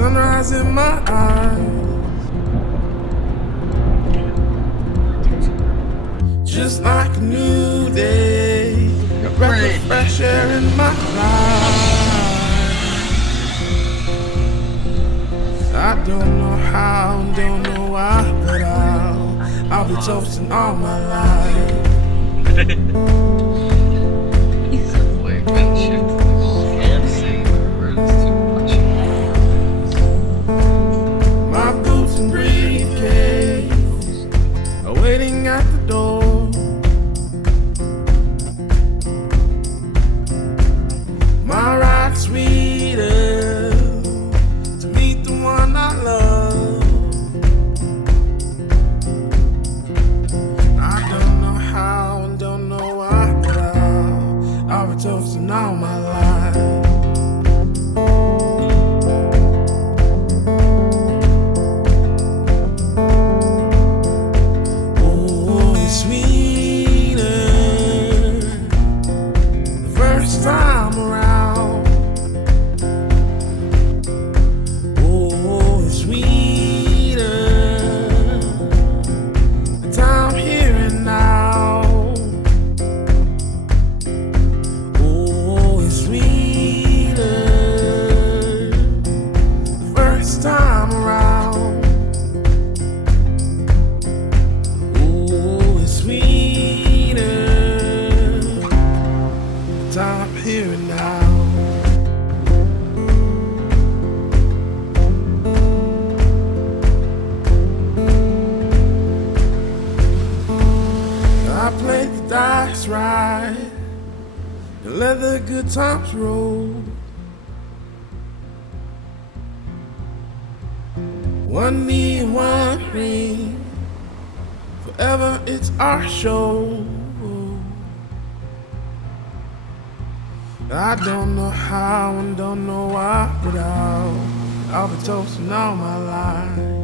sunrise in my eyes, just like a new day, a breath of fresh air in my life. I don't know how, don't know why, but I'll be toasting all my life. My boots and briefcase are waiting at the door. My ride sweeter to meet the one I love. I don't know how and don't know why, but I'll be toasting all my life. Oh, it's sweeter the first time around. Oh, it's sweeter the time here and now. Oh, it's sweeter the first time around. Oh, it's sweeter the time here and now. I played the dice right and let the good times roll. One knee and one ring, forever it's our show. I don't know how and don't know why, but I'll be toasting all my life.